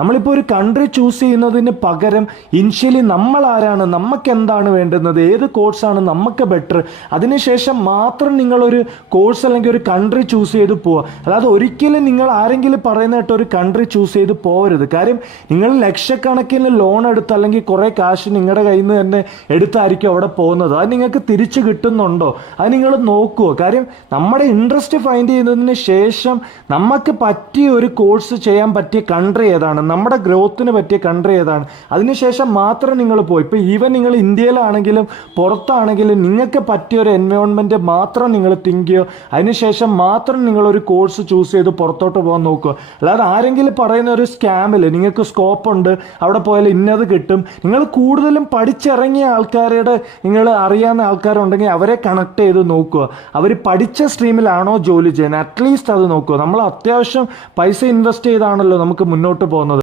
നമ്മളിപ്പോൾ ഒരു country choose ചെയ്യുന്നതിന് പകരം ഇനിഷ്യലി നമ്മൾ ആരാണ്, നമുക്ക് എന്താണ് വേണ്ടുന്നത്, ഏത് കോഴ്സാണ് നമുക്ക് ബെറ്റർ, അതിനുശേഷം മാത്രം നിങ്ങളൊരു കോഴ്സ് അല്ലെങ്കിൽ ഒരു കൺട്രി ചൂസ് ചെയ്ത് പോവുക. അല്ലാതെ ഒരിക്കലും നിങ്ങൾ ആരെങ്കിലും പറയുന്നതായിട്ട് ഒരു കൺട്രി ചൂസ് ചെയ്ത് പോകരുത്. കാര്യം നിങ്ങൾ ലക്ഷക്കണക്കിന് ലോൺ എടുത്ത് അല്ലെങ്കിൽ കുറേ കാശ് നിങ്ങളുടെ കയ്യിൽ നിന്ന് തന്നെ എടുത്തായിരിക്കും അവിടെ പോകുന്നത്. അത് നിങ്ങൾക്ക് തിരിച്ച് കിട്ടുന്നുണ്ടോ അത് നിങ്ങൾ നോക്കുക. കാര്യം നമ്മുടെ ഇൻട്രസ്റ്റ് ഫൈൻഡ് ചെയ്യുന്നതിന് ശേഷം നമുക്ക് പറ്റിയ ഒരു കോഴ്സ് ചെയ്യാൻ പറ്റിയ കൺട്രി ഏതാണ്, നമ്മുടെ ഗ്രോത്തിന് പറ്റിയ കൺട്രി ഏതാണ്, അതിനുശേഷം മാത്രം നിങ്ങൾ പോയി. ഇപ്പോൾ ഈവൻ നിങ്ങൾ ഇന്ത്യയിലാണെങ്കിലും പുറത്താണെങ്കിലും നിങ്ങൾക്ക് പറ്റിയ ഒരു എൻവയോൺമെൻറ്റ് മാത്രം നിങ്ങൾ തിങ്ക് ചെയ്യുക. അതിനുശേഷം മാത്രം നിങ്ങളൊരു കോഴ്സ് ചൂസ് ചെയ്ത് പുറത്തോട്ട് പോകാൻ നോക്കുക. അല്ലാതെ ആരെങ്കിലും പറയുന്ന ഒരു സ്കാമിൽ നിങ്ങൾക്ക് സ്കോപ്പ് ഉണ്ട്, അവിടെ പോയാൽ ഇന്നത് കിട്ടും, നിങ്ങൾ കൂടുതലും പഠിച്ചിറങ്ങിയ ആൾക്കാരുടെ നിങ്ങൾ അറിയാവുന്ന ആൾക്കാരുണ്ടെങ്കിൽ അവരെ കണക്ട് ചെയ്ത് നോക്കുക. അവർ പഠിച്ച സ്ട്രീമിലാണോ ജോലി ചെയ്യുന്നത്, അറ്റ്ലീസ്റ്റ് അത് നോക്കുക. നമ്മൾ അത്യാവശ്യം പൈസ ഇൻവെസ്റ്റ് ചെയ്താണല്ലോ നമുക്ക് മുന്നോട്ട് പോകുന്നത്.